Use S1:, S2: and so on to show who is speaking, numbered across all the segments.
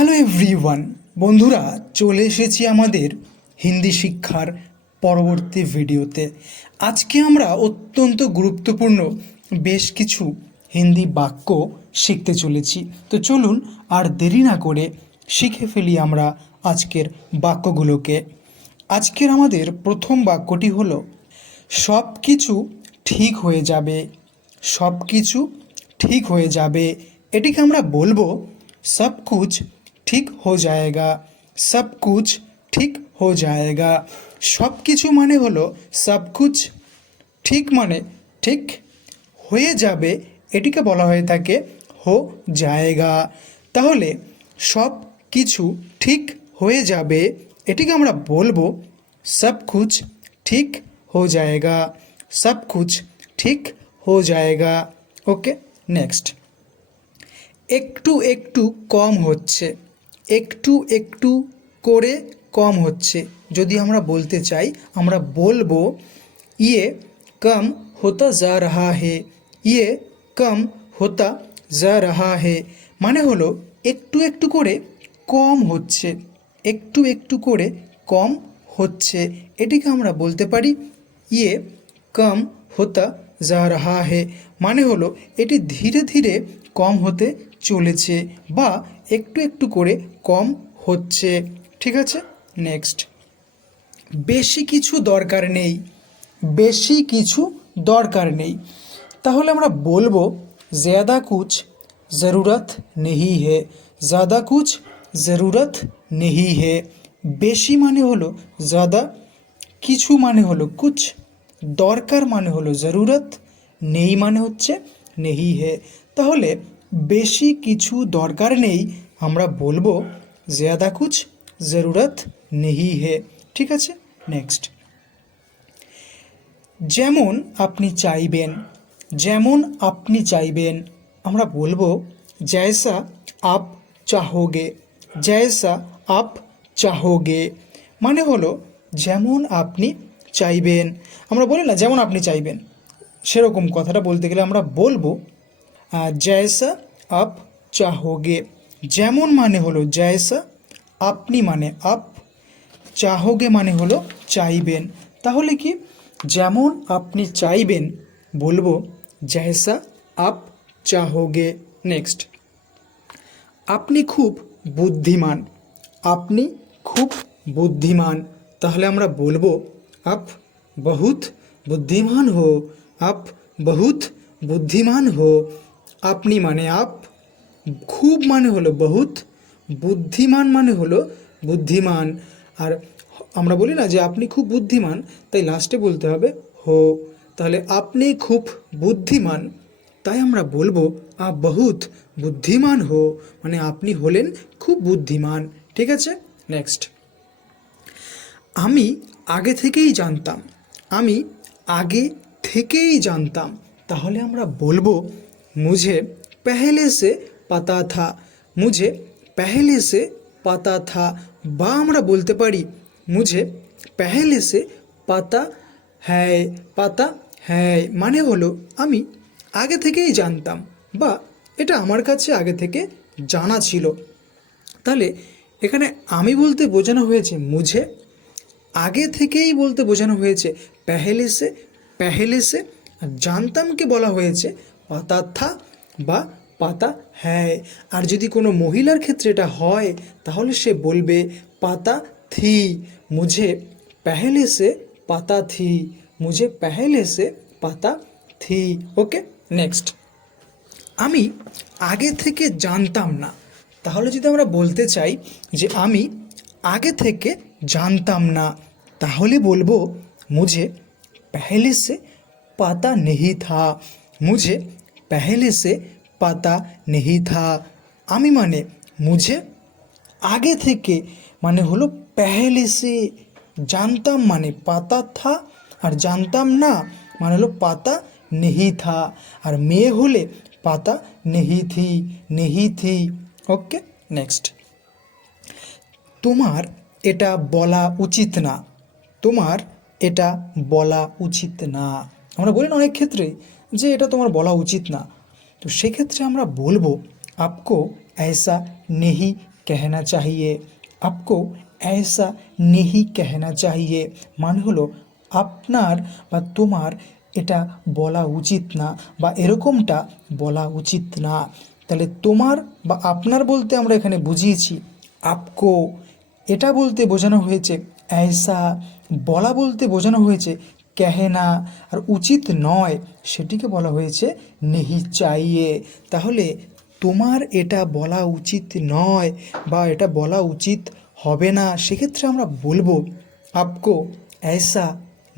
S1: Hello everyone বন্ধুরা, চলে এসেছি আমাদের হিন্দি শিক্ষার পরবর্তী ভিডিওতে। আজকে আমরা অত্যন্ত গুরুত্বপূর্ণ বেশ কিছু হিন্দি বাক্য শিখতে চলেছি। তো চলুন আর দেরি না করে শিখে ফেলি আমরা আজকের বাক্যগুলোকে। আজকের আমাদের প্রথম বাক্যটি হলো সব কিছু ঠিক হয়ে যাবে সব কিছু ঠিক হয়ে যাবে। এটিকে আমরা বলব সব কুছ ঠিক হো যায়েগা। সব কুছ ঠিক হো যায়েগা। সব কিছু মানে হলো সব কুছ ঠিক মানে ঠিক হয়ে যাবে, এটিকে বলা হয়ে থাকে হো যায়েগা। তাহলে সব কিছু ঠিক হয়ে যাবে, এটিকে আমরা বলব সব কুছ ঠিক হো যায়েগা। সব কুছ ঠিক হো যায়েগা। ওকে, নেক্সট। একটু একটু কম হচ্ছে। একটু একটু করে কম হচ্ছে। যদি আমরা বলতে চাই, আমরা বলব ইয়ে কম হতা যা রাহা হে ইয়ে কম হতা যা রাহা হে মানে হলো একটু একটু করে কম হচ্ছে, একটু একটু করে কম হচ্ছে। এটিকে আমরা বলতে পারি ইয়ে কম হতা যা রাহা হে মানে হলো এটি ধীরে ধীরে কম হতে চলেছে বা একটু একটু করে কম হচ্ছে। ঠিক আছে? নেক্সট বেশি কিছু দরকার নেই। বেশি কিছু দরকার নেই। তাহলে আমরা বলব জ্যাদা কুছ জরুরত নেহি হে জাদা কুচ জরুরত নেহি হে বেশি মানে হলো জাদা কিছু মানে হলো কুছ দরকার মানে হলো জরুরত নেই মানে হচ্ছে নেহি হে তাহলে বেশি কিছু দরকার নেই, আমরা বলব জ্যাদা কুছ জরুরত নেহি হে ঠিক আছে? নেক্সট যেমন আপনি চাইবেন, যেমন আপনি চাইবেন, আমরা বলব জয়সা আপ চাহোগে জয়সা আপ চাহোগে মানে হলো, যেমন আপনি চাইবেন। আমরা বলি না, যেমন আপনি চাইবেন। সেরকম কথাটা বলতে গেলে আমরা বলব জয়সা আপ চাহোগে। যেমন মানে হলো জয়সা, আপনি মানে আপ, চাহোগে মানে হলো চাইবেন। তাহলে কি যেমন আপনি চাইবেন বলব, জয়সা আপ চাহোগে। নেক্সট। আপনি খুব বুদ্ধিমান। আপনি খুব বুদ্ধিমান। তাহলে আমরা বলব, আপ বহুত বুদ্ধিমান হো, আপ বহুত বুদ্ধিমান হো। আপনি মানে আপ, খুব মানে হলো বহুত, বুদ্ধিমান মানে হলো বুদ্ধিমান। আর আমরা বলি না যে আপনি খুব বুদ্ধিমান, তাই লাস্টে বলতে হবে হো। তাহলে আপনি খুব বুদ্ধিমান, তাই আমরা বলব আপ বহুত, বুদ্ধিমান হো। মানে আপনি হলেন খুব বুদ্ধিমান। ঠিক আছে? নেক্সট আমি আগে থেকেই জানতাম, আমি আগে থেকেই জানতাম। তাহলে আমরা বলব মুঝে পেহলে সে পাতা থা মুঝে পেহলে সে পাতা থা বা আমরা বলতে পারি মুঝে পেহলে সে পাতা হ্যায় পাতা হ্যায় মানে হলো আমি আগে থেকেই জানতাম বা এটা আমার কাছে আগে থেকে জানা ছিল তাহলে এখানে আমি বলতে বোঝানো হয়েছে মুঝে আগে থেকেই বলতে বোঝানো হয়েছে পেহেলে সে পেহেলে সে জানতামকে বলা হয়েছে। অতাথা বা পাতা হ্যায়। আর যদি কোনো মহিলার ক্ষেত্রে এটা হয়, তাহলে সে বলবে পাতা থি মুঝে পেহেলে সে পাতা থি মুঝে পেহেলে সে পাতা থি ওকে, নেক্সট। আমি আগে থেকে জানতাম না। তাহলে যদি আমরা বলতে চাই যে আমি আগে থেকে জানতাম না, তাহলে বলব, মুঝে পেহেলে সে পাতা নেহি থা মুঝে पहले से पता नहीं था আমি মানে মুঝে আগে থেকে মানে হলো পেহেলে সে জানতাম মানে পাতা থা আর জানতাম না মানে হলো পাতা নেহি থা আর মেয়ে হলে পাতা নেহি থি নেহি থি ওকে নেক্সট তোমার এটা বলা উচিত না তোমার এটা বলা উচিত না আমরা বলি না অনেক ক্ষেত্রে যে এটা তোমার বলা উচিত না তো সেক্ষেত্রে আমরা বলবো আপকো ऐसा नहीं कहना चाहिए आपको ऐसा नहीं कहना चाहिए মানে হলো আপনার বা তোমার এটা বলা উচিত না বা এরকমটা বলা উচিত না তাহলে তোমার বা আপনার বলতে আমরা এখানে বুঝিয়েছি আপকো এটা বলতে বোঝানো হয়েছে ऐसा বলা বলতে বোঝানো হয়েছে কেহেনা আর উচিত নয় সেটিকে বলা হয়েছে নেহি চাইয়ে তাহলে তোমার এটা বলা উচিত নয় বা এটা বলা উচিত হবে না সেক্ষেত্রে আমরা বলবো আপকো ऐसा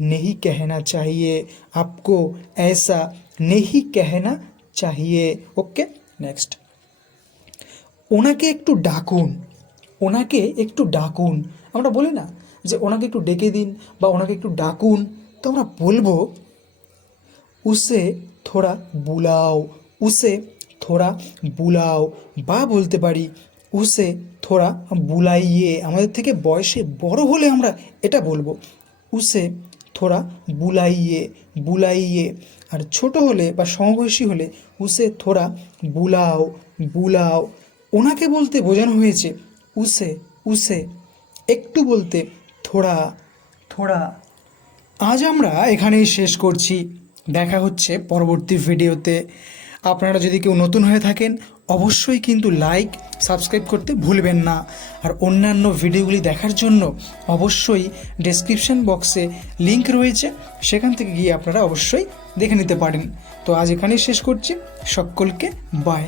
S1: नहीं कहना चाहिए आपको ऐसा नहीं कहना चाहिए ওকে নেক্সট ওনাকে একটু ডাকুন ওনাকে একটু ডাকুন আমরা বলি না যে ওনাকে একটু ডেকে দিন বা ওনাকে একটু ডাকুন তো আমরা বলব, উসে থোড়া বুলাও, উসে থোড়া বুলাও বা বলতে পারি, উসে থোড়া বুলাইয়ে। আমাদের থেকে বয়সে বড় হলে আমরা এটা বলব, উসে থোড়া বুলাইয়ে বুলাইয়ে। আর ছোট হলে বা সমবয়সী হলে উসে থোড়া বুলাও বুলাও। ওনাকে বলতে বোঝানো হয়েছে, উসে উসে। একটু বলতে থোড়া থোড়া। আজ আমরা এখানেই শেষ করছি। দেখা হচ্ছে পরবর্তী ভিডিওতে। আপনারা যদি কেউ নতুন হয়ে থাকেন, অবশ্যই কিন্তু লাইক সাবস্ক্রাইব করতে ভুলবেন না। আর অন্যান্য ভিডিওগুলি দেখার জন্য অবশ্যই ডেসক্রিপশন বক্সে লিংক রয়েছে। সেখান থেকে গিয়ে আপনারা অবশ্যই দেখে নিতে পারেন। তো আজ এখানেই শেষ করছি। সকলকে বাই